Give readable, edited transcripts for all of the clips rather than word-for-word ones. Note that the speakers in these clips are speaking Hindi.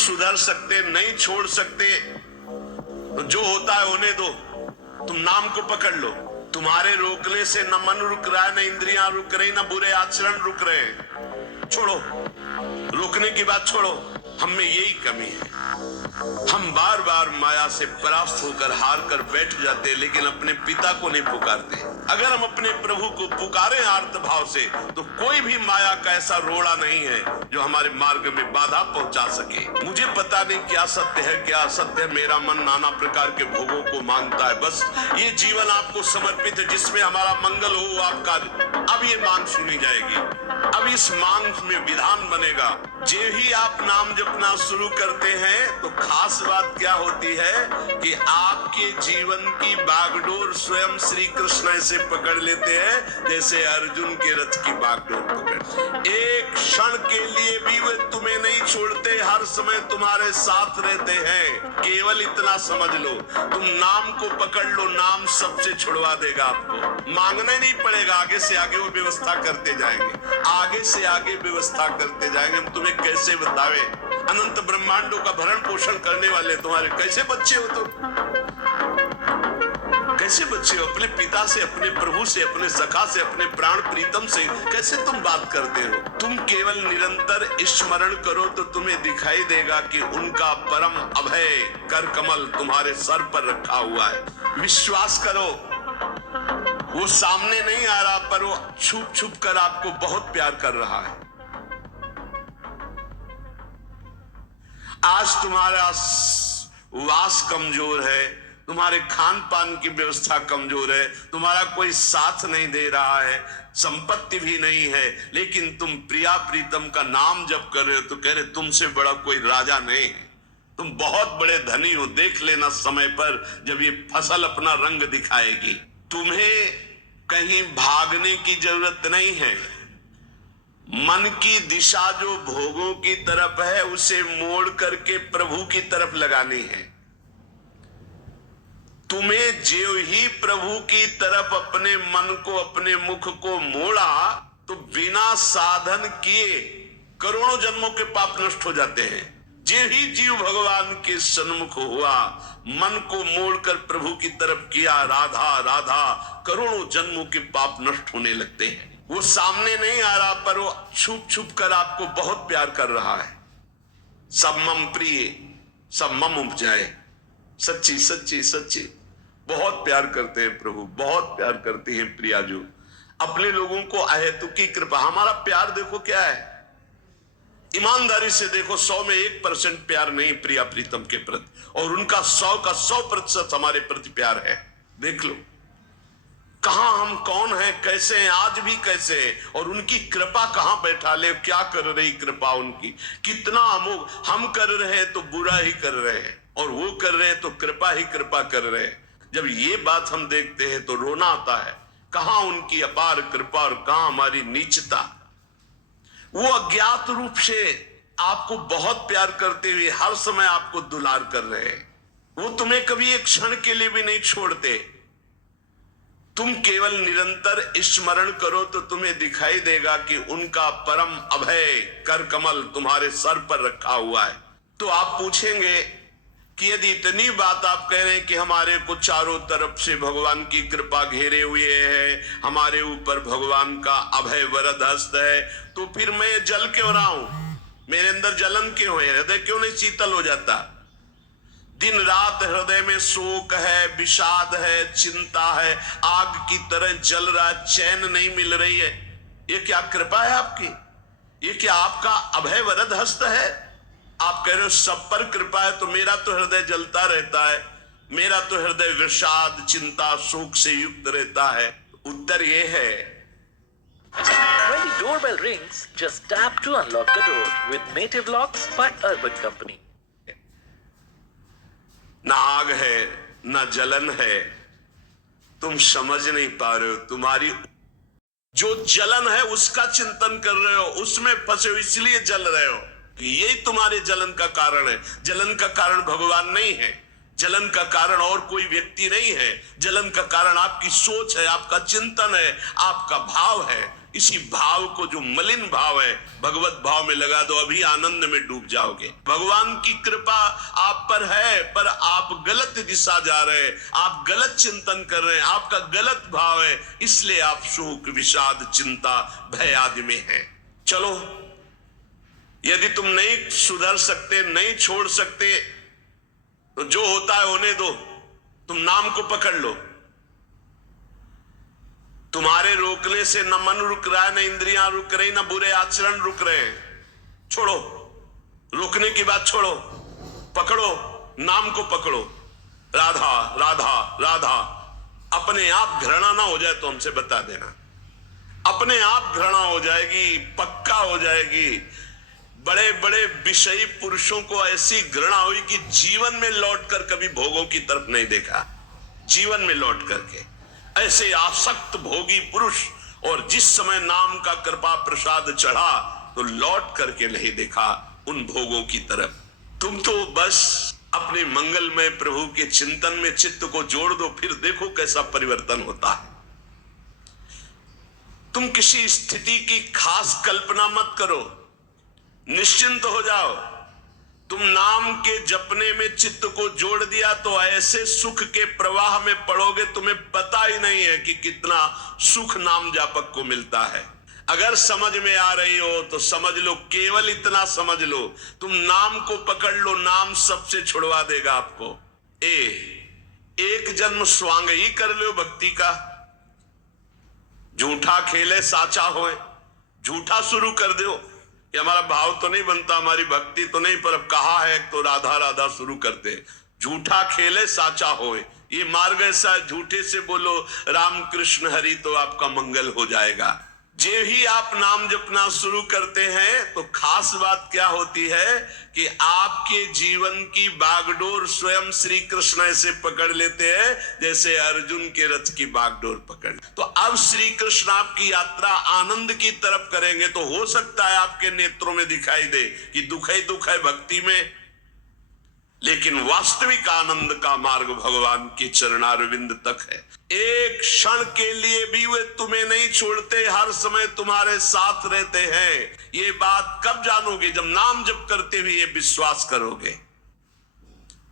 सुधर सकते, नहीं छोड़ सकते, तो जो होता है होने दो। तुम नाम को पकड़ लो। तुम्हारे रोकने से न मन रुक रहा है, न इंद्रियां रुक रही, न बुरे आचरण रुक रहे। छोड़ो, रोकने की बात छोड़ो। हम में यही कमी है, हम बार बार माया से परास्त होकर हार कर बैठ जाते, लेकिन अपने पिता को नहीं पुकारते। अगर हम अपने प्रभु को पुकारें आर्त भाव से, तो कोई भी माया का ऐसा रोड़ा नहीं है जो हमारे मार्ग में बाधा पहुंचा सके। मुझे पता नहीं क्या सत्य है, क्या असत्य है। मेरा मन नाना प्रकार के भोगों को मांगता है। बस ये जीवन आपको समर्पित है, जिसमें हमारा मंगल हो आपका। अब ये मांग सुनी जाएगी, अब इस मांग में विधान बनेगा। जे ही आप नाम जपना शुरू करते हैं, तो खास बात क्या होती है कि आपके जीवन की बागडोर स्वयं श्री कृष्ण ऐसे पकड़ लेते हैं, जैसे अर्जुन के रथ की बागडोर पकड़। एक क्षण के लिए भी वे तुम्हें नहीं छोड़ते, हर समय तुम्हारे साथ रहते हैं। केवल इतना समझ लो, तुम नाम को पकड़ लो, नाम सबसे छुड़वा देगा आपको। मांगना नहीं पड़ेगा, आगे से आगे वो व्यवस्था करते जाएंगे, आगे से आगे व्यवस्था करते जाएंगे। हम तुम्हें कैसे बतावे, अनंत ब्रह्मांडों का भरण पोषण करने वाले तुम्हारे कैसे बच्चे हो तुम? कैसे बच्चे हो? अपने पिता से, अपने प्रभु से, अपने सखा से, अपने प्राण प्रीतम से कैसे तुम बात करते हो? तुम केवल निरंतर स्मरण करो तो तुम्हें दिखाई देगा कि उनका परम अभय कर कमल तुम्हारे सर पर रखा हुआ है। विश्वास करो, वो सामने नहीं आ रहा, पर वो छुप छुप कर आपको बहुत प्यार कर रहा है। आज तुम्हारा वास कमजोर है, तुम्हारे खान पान की व्यवस्था कमजोर है, तुम्हारा कोई साथ नहीं दे रहा है, संपत्ति भी नहीं है, लेकिन तुम प्रिया प्रीतम का नाम जप कर रहे हो, तो कह रहे तुमसे बड़ा कोई राजा नहीं है, तुम बहुत बड़े धनी हो। देख लेना समय पर जब ये फसल अपना रंग दिखाएगी। तुम्हें कहीं भागने की जरूरत नहीं है। मन की दिशा जो भोगों की तरफ है, उसे मोड़ करके प्रभु की तरफ लगानी है। तुम्हें जो ही प्रभु की तरफ अपने मन को, अपने मुख को मोड़ा, तो बिना साधन किए करोड़ों जन्मों के पाप नष्ट हो जाते हैं। जो ही जीव भगवान के सन्मुख हुआ, मन को मोड़कर प्रभु की तरफ किया, राधा राधा, करोड़ों जन्मों के पाप नष्ट होने लगते हैं। वो सामने नहीं आ रहा, पर वो छुप छुप कर आपको बहुत प्यार कर रहा है। सब मम प्रिय, सब मम उपजाए। सच्ची सच्ची सच्ची बहुत प्यार करते हैं प्रभु, बहुत प्यार करती हैं प्रियाजू अपने लोगों को। अहेतुकी कृपा, हमारा प्यार देखो क्या है, ईमानदारी से देखो, 100 में 1% प्यार नहीं प्रिया प्रीतम के प्रति, और उनका 100 का 100% हमारे प्रति प्यार है। देख लो कहां हम कौन हैं, कैसे हैं, आज भी कैसे हैं, और उनकी कृपा कहां बैठा ले, क्या कर रही कृपा उनकी, कितना अमोघ। हम कर रहे हैं तो बुरा ही कर रहे हैं, और वो कर रहे हैं तो कृपा ही कृपा कर रहे हैं। जब ये बात हम देखते हैं तो रोना आता है, कहां उनकी अपार कृपा और कहां हमारी नीचता। वो अज्ञात रूप से आपको बहुत प्यार करते हुए हर समय आपको दुलार कर रहे हैं। वो तुम्हें कभी एक क्षण के लिए भी नहीं छोड़ते। तुम केवल निरंतर स्मरण करो तो तुम्हें दिखाई देगा कि उनका परम अभय कर कमल तुम्हारे सर पर रखा हुआ है। तो आप पूछेंगे कि यदि इतनी बात आप कह रहे हैं कि हमारे को चारों तरफ से भगवान की कृपा घेरे हुए है, हमारे ऊपर भगवान का अभय वरद हस्त है, तो फिर मैं जल क्यों रहा हूं, मेरे अंदर जलन क्यों है, हृदय क्यों नहीं शीतल हो जाता? दिन रात हृदय में शोक है, विषाद है, चिंता है, आग की तरह जल रहा, चैन नहीं मिल रही है। ये क्या कृपा है आपकी? ये क्या आपका अभय वरद हस्त है? आप कह रहे हो सब पर कृपा है, तो मेरा तो हृदय जलता रहता है, मेरा तो हृदय विषाद, चिंता, शोक से युक्त रहता है। उत्तर ये है, When the doorbell rings, just tap to unlock the door with Native Locks by Urban Company. ना आग है ना जलन है, तुम समझ नहीं पा रहे हो। तुम्हारी जो जलन है उसका चिंतन कर रहे हो, उसमें फंसे हो, इसलिए जल रहे हो। यही तुम्हारे जलन का कारण है। जलन का कारण भगवान नहीं है, जलन का कारण और कोई व्यक्ति नहीं है, जलन का कारण आपकी सोच है, आपका चिंतन है, आपका भाव है। इसी भाव को, जो मलिन भाव है, भगवत भाव में लगा दो, अभी आनंद में डूब जाओगे। भगवान की कृपा आप पर है, पर आप गलत दिशा जा रहे हैं, आप गलत चिंतन कर रहे हैं, आपका गलत भाव है, इसलिए आप शोक, विषाद, चिंता, भय आदि में हैं। चलो, यदि तुम नहीं सुधर सकते, नहीं छोड़ सकते, तो जो होता है होने दो, तुम नाम को पकड़ लो। तुम्हारे रोकने से न मन रुक रहा है, न इंद्रियां रुक रही, न बुरे आचरण रुक रहे हैं। छोड़ो, रोकने की बात छोड़ो, पकड़ो, नाम को पकड़ो। राधा राधा राधा। अपने आप घृणा ना हो जाए तो हमसे बता देना, अपने आप घृणा हो जाएगी, पक्का हो जाएगी। बड़े बड़े विषयी पुरुषों को ऐसी घृणा हुई कि जीवन में लौटकर कभी भोगों की तरफ नहीं देखा, जीवन में लौट करके। ऐसे आसक्त भोगी पुरुष, और जिस समय नाम का कृपा प्रसाद चढ़ा तो लौट करके नहीं देखा उन भोगों की तरफ। तुम तो बस अपने मंगलमय प्रभु के चिंतन में चित्त को जोड़ दो, फिर देखो कैसा परिवर्तन होता है। तुम किसी स्थिति की खास कल्पना मत करो, निश्चिंत हो जाओ। तुम नाम के जपने में चित्त को जोड़ दिया तो ऐसे सुख के प्रवाह में पड़ोगे, तुम्हें पता ही नहीं है कि कितना सुख नाम जापक को मिलता है। अगर समझ में आ रही हो तो समझ लो, केवल इतना समझ लो, तुम नाम को पकड़ लो, नाम सबसे छुड़वा देगा आपको। एक जन्म स्वांग ही कर लो भक्ति का। झूठा खेले साचा होए, झूठा शुरू कर दो कि हमारा भाव तो नहीं बनता, हमारी भक्ति तो नहीं, पर अब कहा है तो राधा राधा शुरू करते। झूठा खेले साचा होए, ये मार्ग ऐसा है, झूठे से बोलो राम कृष्ण हरि तो आपका मंगल हो जाएगा। जे ही आप नाम जपना शुरू करते हैं तो खास बात क्या होती है कि आपके जीवन की बागडोर स्वयं श्री कृष्ण ऐसे पकड़ लेते हैं जैसे अर्जुन के रथ की बागडोर पकड़। तो अब श्री कृष्ण आपकी यात्रा आनंद की तरफ करेंगे, तो हो सकता है आपके नेत्रों में दिखाई दे कि दुख ही दुख है भक्ति में, लेकिन वास्तविक आनंद का मार्ग भगवान के चरणारविंद तक है। एक क्षण के लिए भी वे तुम्हें नहीं छोड़ते, हर समय तुम्हारे साथ रहते हैं। ये बात कब जानोगे? जब नाम जप करते हुए ये विश्वास करोगे।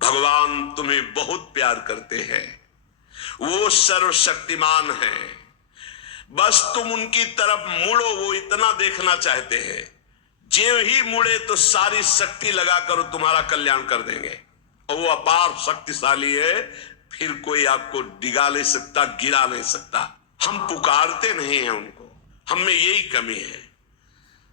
भगवान तुम्हें बहुत प्यार करते हैं, वो सर्वशक्तिमान हैं, बस तुम उनकी तरफ मुड़ो, वो इतना देखना चाहते हैं। जो ही मुड़े तो सारी शक्ति लगाकर तुम्हारा कल्याण कर देंगे, और वो अपार शक्तिशाली है, फिर कोई आपको डिगा नहीं सकता, गिरा नहीं सकता। हम पुकारते नहीं हैं उनको, हम में यही कमी है।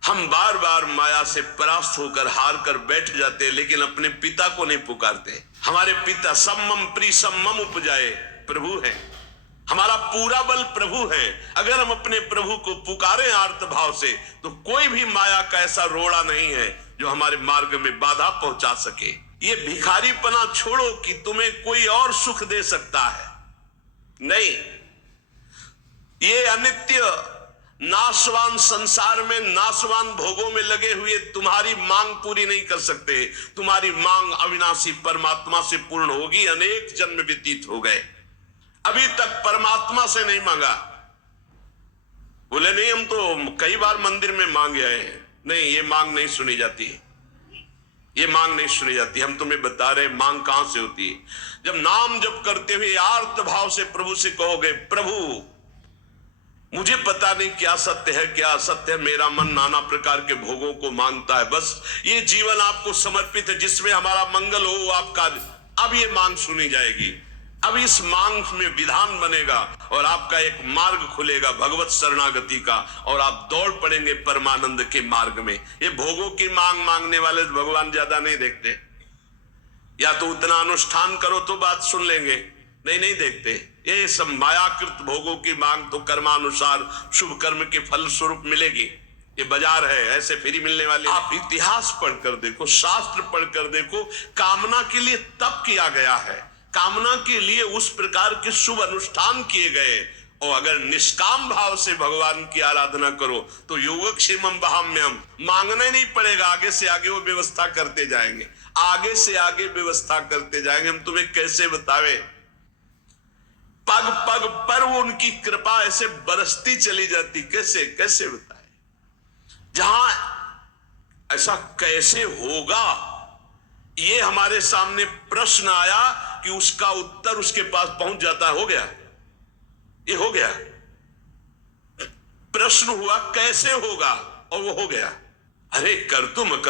हम बार बार माया से परास्त होकर हार कर बैठ जाते हैं, लेकिन अपने पिता को नहीं पुकारते। हमारे पिता सम्मम प्री सम्मम उपजाए प्रभु हैं, हमारा पूरा बल प्रभु है। अगर हम अपने प्रभु को पुकारें आर्त भाव से, तो कोई भी माया का ऐसा रोड़ा नहीं है जो हमारे मार्ग में बाधा पहुंचा सके। ये भिखारीपना छोड़ो कि तुम्हें कोई और सुख दे सकता है, नहीं। ये अनित्य नाशवान संसार में नाशवान भोगों में लगे हुए तुम्हारी मांग पूरी नहीं कर सकते। तुम्हारी मांग अविनाशी परमात्मा से पूर्ण होगी। अनेक जन्म व्यतीत हो गए, अभी तक परमात्मा से नहीं मांगा। बोले नहीं, हम तो कई बार मंदिर में मांगे आए हैं। नहीं, ये मांग नहीं सुनी जाती, ये मांग नहीं सुनी जाती। हम तुम्हें बता रहे मांग कहां से होती है। जब नाम जप करते हुए आर्त भाव से प्रभु से कहोगे, प्रभु मुझे पता नहीं क्या सत्य है क्या असत्य है, मेरा मन नाना प्रकार के भोगों को मांगता है, बस ये जीवन आपको समर्पित है, जिसमें हमारा मंगल हो आपका। अब ये मांग सुनी जाएगी, अब इस मांग में विधान बनेगा और आपका एक मार्ग खुलेगा भगवत शरणागति का, और आप दौड़ पड़ेंगे परमानंद के मार्ग में। ये भोगों की मांग मांगने वाले भगवान ज्यादा नहीं देखते। या तो उतना अनुष्ठान करो तो बात सुन लेंगे, नहीं देखते। ये सब मायाकृत भोगों की मांग तो कर्मानुसार शुभ कर्म के फल स्वरूप मिलेगी। ये बाजार है, ऐसे फ्री मिलने वाली। आप इतिहास पढ़कर देखो, शास्त्र पढ़कर देखो, कामना के लिए तप किया गया है, कामना के लिए उस प्रकार के शुभ अनुष्ठान किए गए। और अगर निष्काम भाव से भगवान की आराधना करो तो योगक्षेमम वहाम्यम, मांगना नहीं पड़ेगा, आगे से आगे वो व्यवस्था करते जाएंगे, आगे से आगे व्यवस्था करते जाएंगे। हम तुम्हें कैसे बतावे, पग पग पर वो उनकी कृपा ऐसे बरसती चली जाती। कैसे कैसे बताए? जहां ऐसा कैसे होगा, ये हमारे सामने प्रश्न आया कि उसका उत्तर उसके पास पहुंच जाता है। हो गया, ये हो गया। प्रश्न हुआ कैसे होगा, और वो हो गया। अरे कर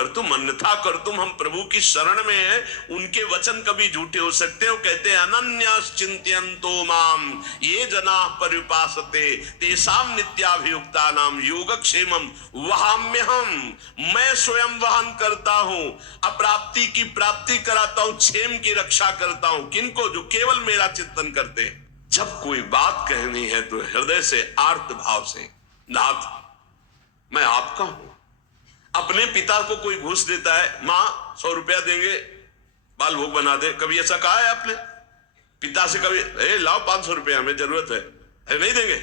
तुम अन्यथा कर तुम, हम प्रभु की शरण में हैं। उनके वचन कभी झूठे हो सकते हैं। वो कहते हैं अनन्यास चिंत्यन्तो माम ये जना पर्युपासते तेषाम नित्याभियुक्ता नाम योगक्षेमम वहाम्यहम। मैं स्वयं वहन करता हूं, अप्राप्ति की प्राप्ति कराता हूं, क्षेम की रक्षा करता हूं। किनको? जो केवल मेरा चिंतन करते हैं। जब कोई बात कहनी है तो हृदय से आर्त भाव से, नाथ मैं आपका हूं। अपने पिता को कोई घूस देता है, मां 100 रुपया देंगे बाल भोग बना दे, कभी ऐसा कहा है आपने पिता से? कभी लाओ 500 रुपया हमें जरूरत है? अरे नहीं देंगे,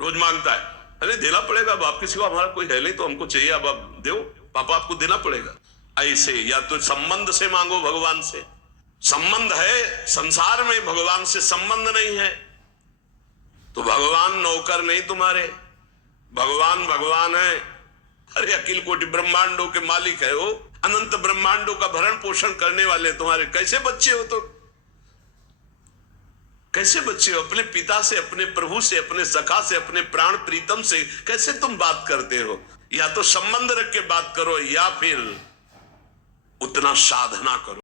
रोज मांगता है। अरे देना पड़ेगा, बाप के सिवा हमारा कोई है नहीं, तो हमको चाहिए, अब आप दो, पापा आपको देना पड़ेगा। ऐसे या तो संबंध से मांगो, भगवान से संबंध है संसार में, भगवान से संबंध नहीं है, तो भगवान नौकर नहीं तुम्हारे, भगवान भगवान है। अरे अखिल कोटि ब्रह्मांडों के मालिक है वो, अनंत ब्रह्मांडों का भरण पोषण करने वाले तुम्हारे कैसे बच्चे हो? तो कैसे बच्चे हो? अपने पिता से, अपने प्रभु से, अपने सखा से, अपने प्राण प्रीतम से कैसे तुम बात करते हो? या तो संबंध रख के बात करो, या फिर उतना साधना करो।